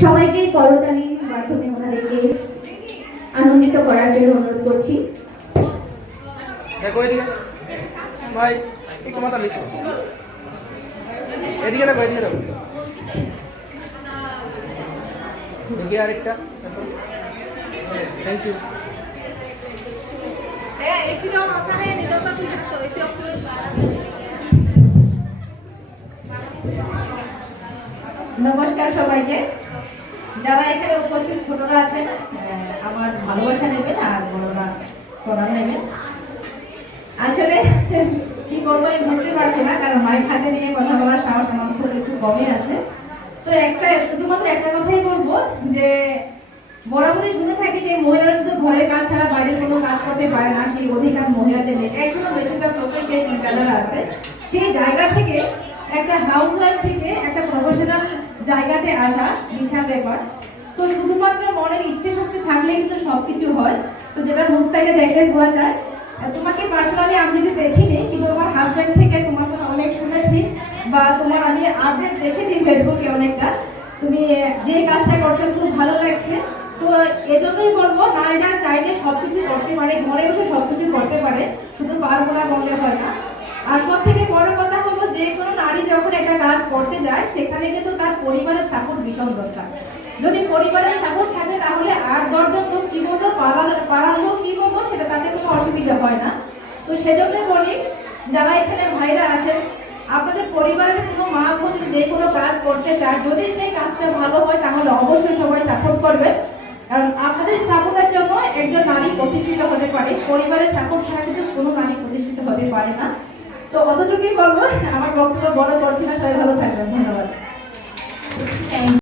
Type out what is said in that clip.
সবাইকে করতালির মাধ্যমে ওনাদেরকে আনন্দিত করার জন্য অনুরোধ করছি দেখো এদিকে ভাই একটু মাথা নিচে এদিকে দেখো এদিকে দেখো এদিকে আরেকটা থ্যাংক ইউ নমস্কার সবাইকে। যারা এখানে উপস্থিত, ছোটরা আছেন আমার ভালোবাসা নেবেন আর বড়রা প্রণাম নেবেন। আসলে, কি বলব, আমি বুঝতে পারছি না, কারণ মাইক হাতে নিয়ে কথা বলার সাহস আমার খুব একটু কমে আছে। তো একটা, শুধুমাত্র একটা কথাই বলব, যে বরাবরই শুনে থাকি যে মহিলারা শুধু ঘরের কাজ ছাড়া বাইরের কোনো কাজ করতে পারে না, সেই অধিকার মহিলাদের নেই। এখনও বেশিরভাগ লোকের সেই চিন্তাধারা আছে। সেই জায়গা থেকে, একটা হাউস ওয়াইফ থেকে একটা প্রফেশনাল জায়গাতে আসা বিশাল ব্যাপার। তো শুধুমাত্র মনের ইচ্ছে শক্তি থাকলে কিন্তু সবকিছু হয়। তো যেটা মুখ থেকে দেখলে বোঝা যায়, তোমাকে পার্সোনালি আমি যদি দেখিনি, কিন্তু আমার হাজব্যান্ড থেকে তোমার কথা অনেক শুনেছি বা তোমার আমি আপডেট দেখেছি ফেসবুকে অনেকটা। তুমি যে কাজটা করছ, খুব ভালো লাগছে। তো এজন্যই বলব নারীরা চাইলে সবকিছু করতে পারে, ঘরে বসে সবকিছু করতে পারে শুধু পারব না বললে হয় না আর সব থেকে বড় কথা হলো যে কোনো নারী যখন একটা কাজ করতে যায়, সেখানে কিন্তু তার পরিবারের সাপোর্ট ভীষণ দরকার। যদি পরিবারের সাপোর্ট থাকে, তাহলে আর দশজন লোক কি বলব পাড়ার লোক কি বলব সেটা তাতে কোনো অসুবিধা হয় না। তো সেজন্য বলি, যারা এখানে ভাইরা আছেন আপনাদের পরিবারের কোনো মা বোন যে কোনো কাজ করতে চায়, যদি সেই কাজটা ভালো হয়, তাহলে অবশ্যই সবাই সাপোর্ট করবে। কারণ আপনাদের সাপোর্টের জন্য একজন নারী প্রতিষ্ঠিত হতে পারে, পরিবারের সাপোর্ট ছাড়া কিন্তু কোনো নারী প্রতিষ্ঠিত হতে পারে না। তো অতটুকুই বলব, আমার বক্তব্য বড় করছি।